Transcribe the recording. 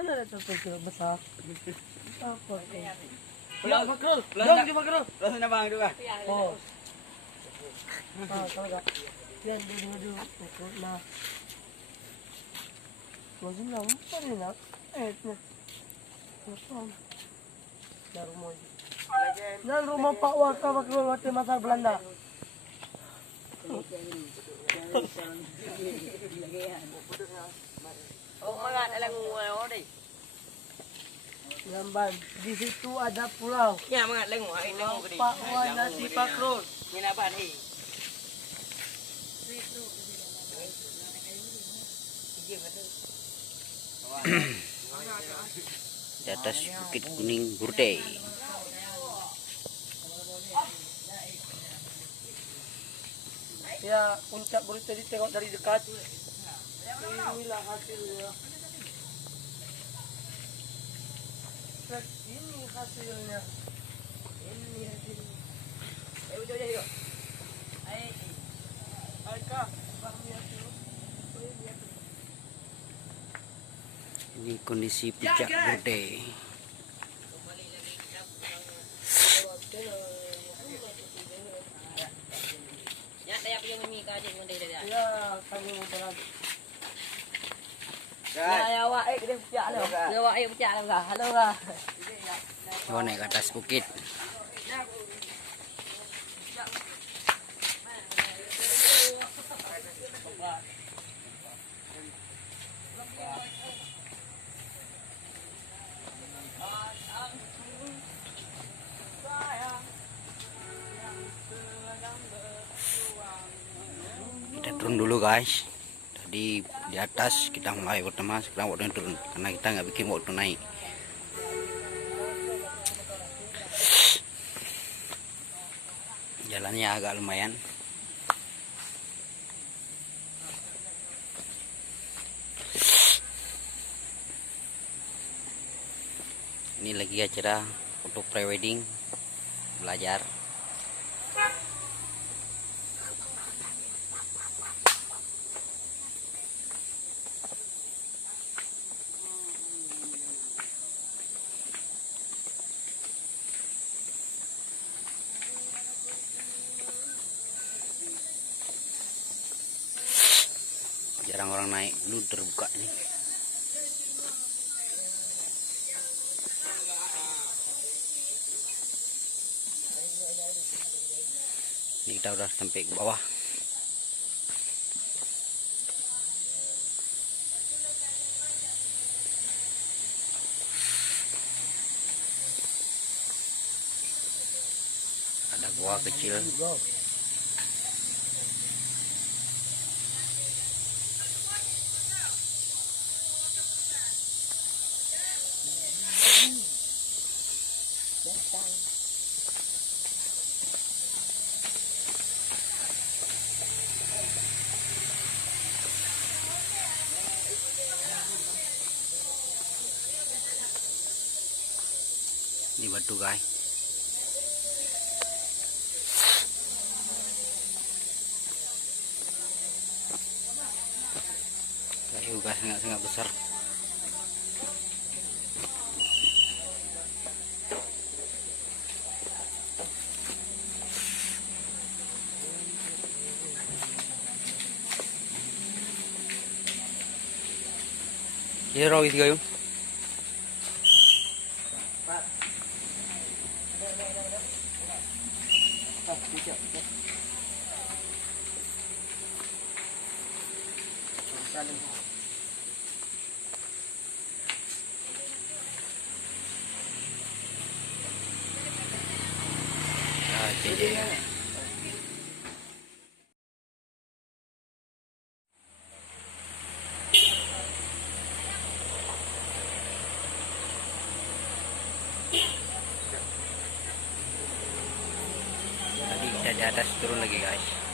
Mana ada kecil besar? Apa? Wala makrol. Dong di makrol. Rasa na bang duga? Oh. Talaga. Yan, dulu. Nah. Masih lang. Paano na? Dari rumah. Dari rumah Pak Waka waktu masa Belanda. Oh, mga alang ano deh. Lamban. Di situ ada pulau. Ya, mga alang mo ay nang gede. Pak Wana si Pak Rul. Minaban eh. Di atas Bukit Kuning Burdei. Ya, puncak Burdei ditengok dari dekat. Inilah hasilnya. Ini hasilnya. Ini hasilnya. Ayo. Aika, Ini kondisi puncak Burdei. Ya, tayo pa yung mimika dyan yung dito dyan. ya kami berada. Ya, wa eh gede pecah lo. Ya, wa eh pecah lo ka. Halo ka. Coba naik ke atas bukit. Kita turun dulu guys. Tadi di atas kita mulai pertama, sekarang waktunya turun karena kita nggak bikin waktu naik. Jalannya agak lumayan. Ini lagi acara foto prewedding, belajar. Jarang orang naik, dulu terbuka nih. Ini kita udah sampai ke bawah. Ada gua kecil. Ini batu guys. Kayu guys sangat besar. Ini raw isi kayu. Tadi kita di atas, turun lagi guys.